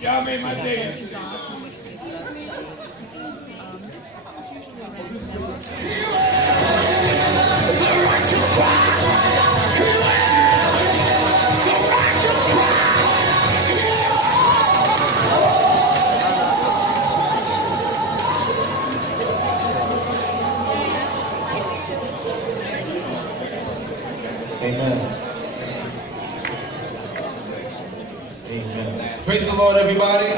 Ya me maté. Amen. Amen. Praise the Lord, everybody.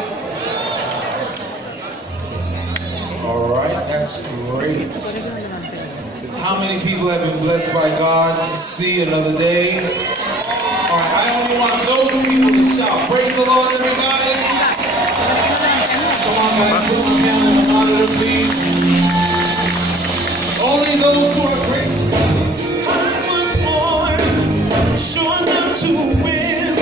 All right, that's great. How many people have been blessed by God to see another day? All right, I only want those people to shout. Praise the Lord, everybody. Come on, guys, put my hand on the monitor, please. Only those who are grateful. Showing them to win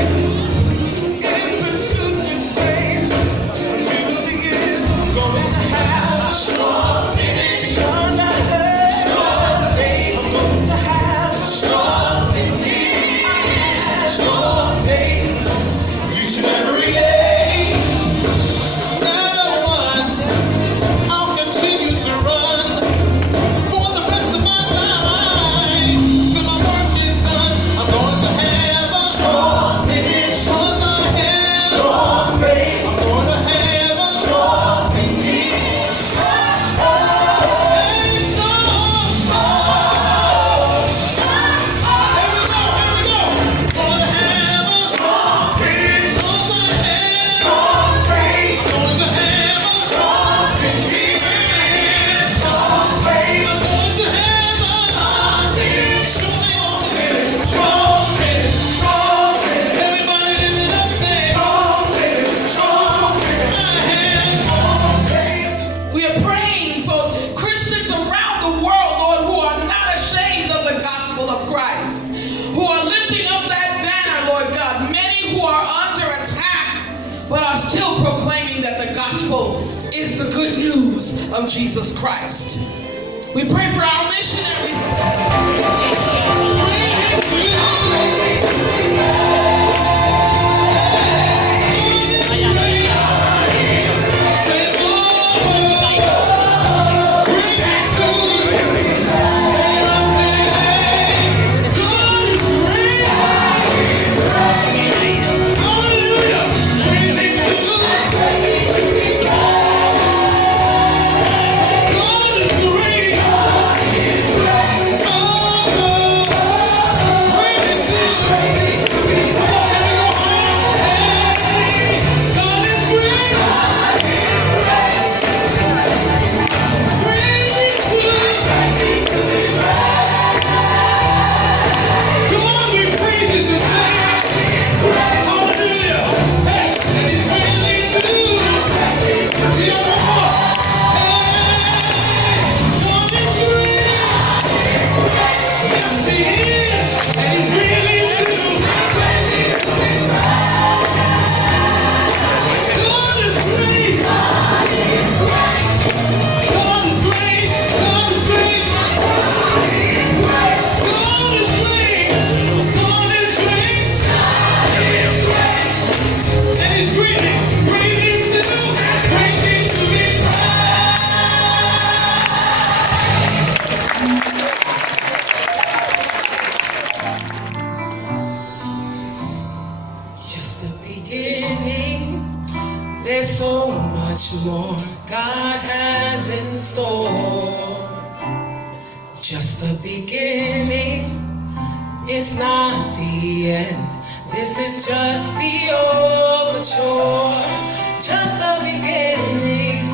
in pursuit with grace until the end. I'm going to have a strong finish. Because I heard strong faith. I'm going to have a strong finish. Strong faith. You should every day. Never once. I'll continue to run for the rest of my life. Till my work is done. I'm going to have a strong finish. Cause I have strong faith. I'm going to have a strong finish. Is the good news of Jesus Christ. We pray for our missionaries. There's so much more God has in store. Just the beginning, it's not the end. This is just the overture. Just the beginning.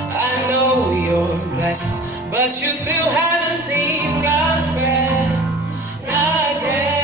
I know you're blessed, but you still haven't seen God's best. Not yet.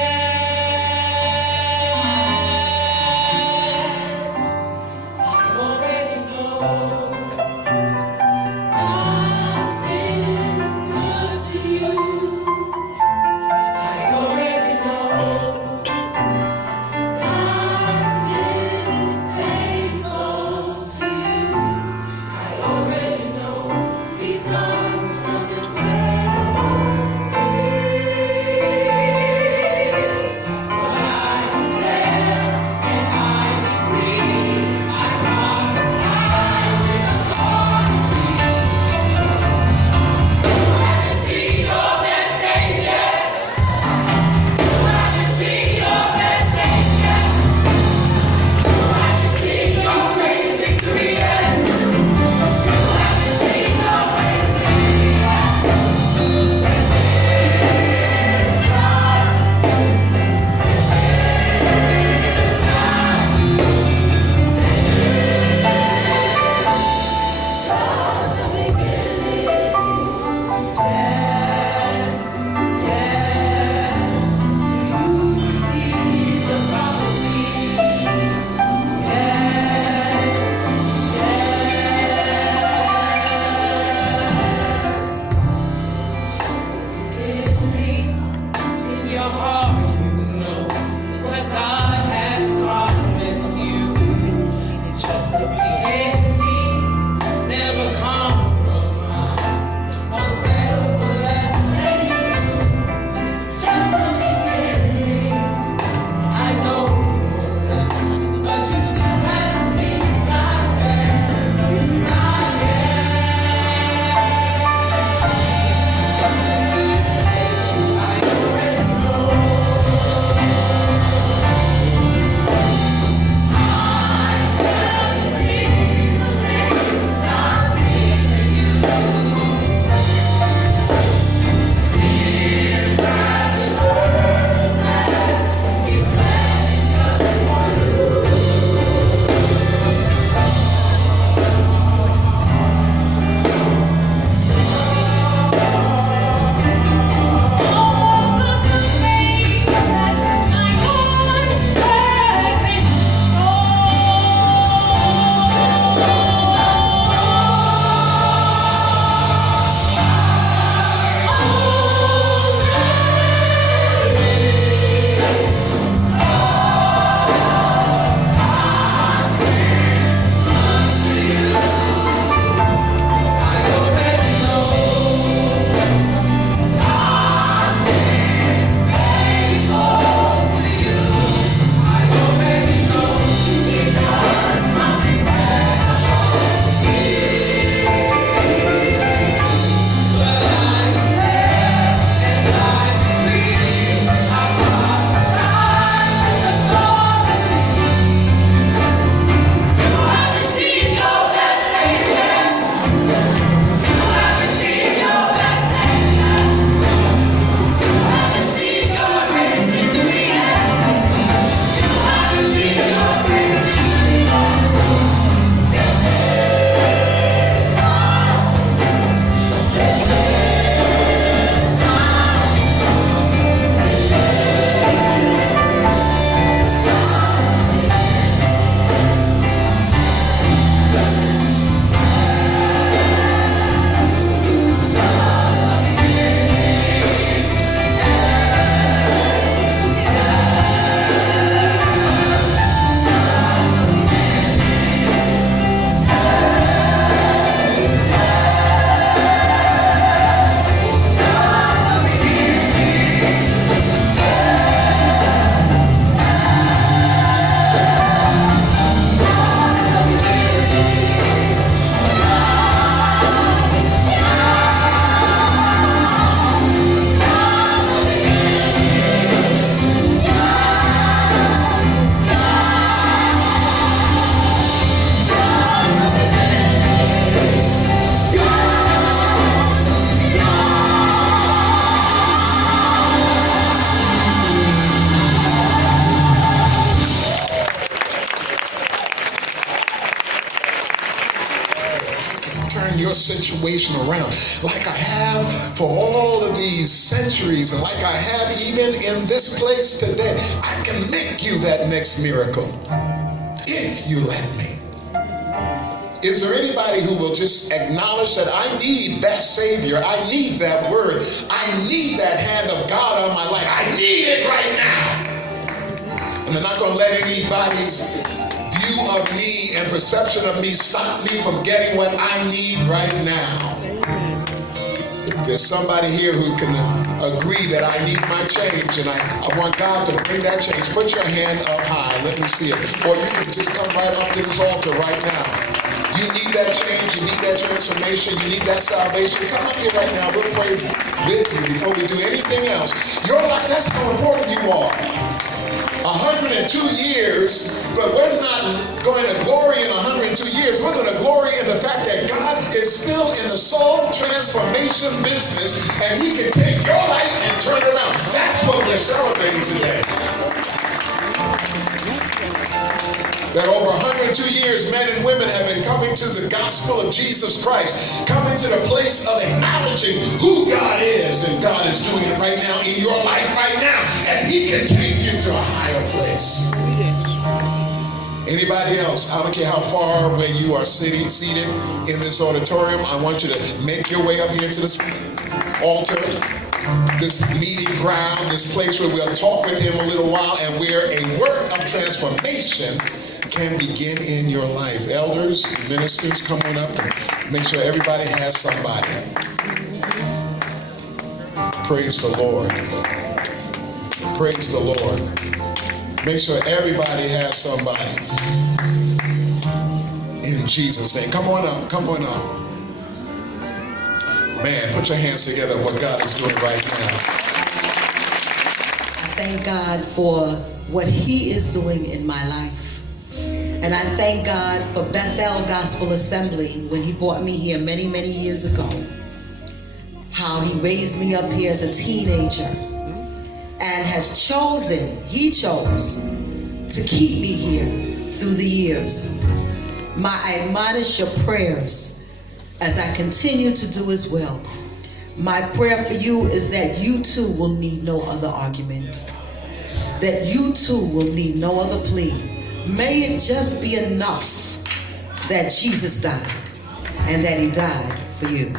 situation around, like I have for all of these centuries, and like I have even in this place today. I can make you that next miracle if you let me. Is there anybody who will just acknowledge that I need that Savior? I need that word. I need that hand of God on my life. I need it right now. And I'm not going to let anybody's view of me and perception of me stop me from getting what I need right now. If there's somebody here who can agree that I need my change and I want God to bring that change, put your hand up high. Let me see it. Or you can just come right up to this altar right now. You need that change, you need that transformation, you need that salvation. Come up here right now. We'll pray with you before we do anything else. Your life, that's how important you are. 102 years, but we're not going to glory in 102 years. We're going to glory in the fact that God is still in the soul transformation business, and He can take your life and turn it around. That's what we're celebrating today. That over 102 years, men and women have been coming to the gospel of Jesus Christ, coming to the place of acknowledging who God is, and God is doing it right now in your life right now, and He can take you to a higher place. Anybody else? I don't care how far away you are seated in this auditorium. I want you to make your way up here to this altar, this meeting ground, this place where we'll talk with Him a little while, and where a work of transformation can begin in your life. Elders, ministers, come on up and make sure everybody has somebody. Praise the Lord. Praise the Lord. Make sure everybody has somebody. In Jesus' name. Come on up. Come on up. Man, put your hands together what God is doing right now. I thank God for what He is doing in my life. And I thank God for Bethel Gospel Assembly when He brought me here many, many years ago. How He raised me up here as a teenager and has chosen, He chose to keep me here through the years. I admonish your prayers as I continue to do His will. My prayer for you is that you too will need no other argument. That you too will need no other plea. May it just be enough that Jesus died and that He died for you.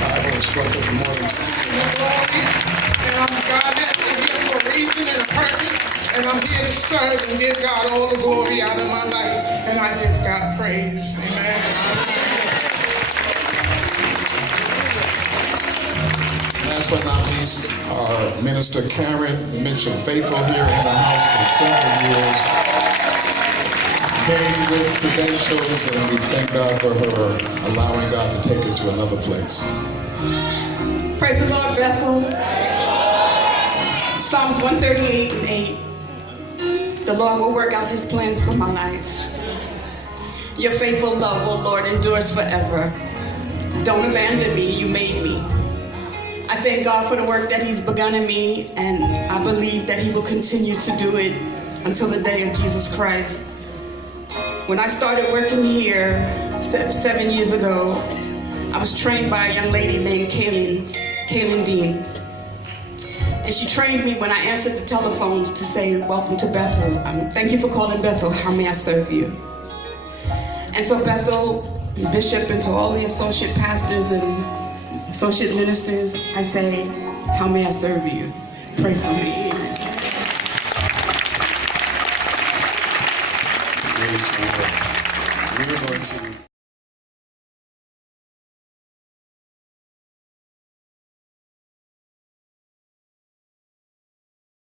Bible instructor more than And God has me here for a reason and a purpose, and I'm here to serve and give God all the glory out of my life, and I give God praise. Amen. Last but not least, our minister Karen Mitchell, faithful here in the house for several years, came with credentials, and we thank God for her allowing God to take her to another place. Praise the Lord, Bethel. Psalms 138 and 8. The Lord will work out His plans for my life. Your faithful love, O Lord, endures forever. Don't abandon me, you made me. I thank God for the work that He's begun in me, and I believe that He will continue to do it until the day of Jesus Christ. When I started working here 7 years ago, I was trained by a young lady named Kaylin Dean. And she trained me when I answered the telephones to say, welcome to Bethel. Thank you for calling Bethel. How may I serve you? And so Bethel, Bishop, and to all the associate pastors and associate ministers, I say, how may I serve you? Pray for me. Praise the Lord. We're going to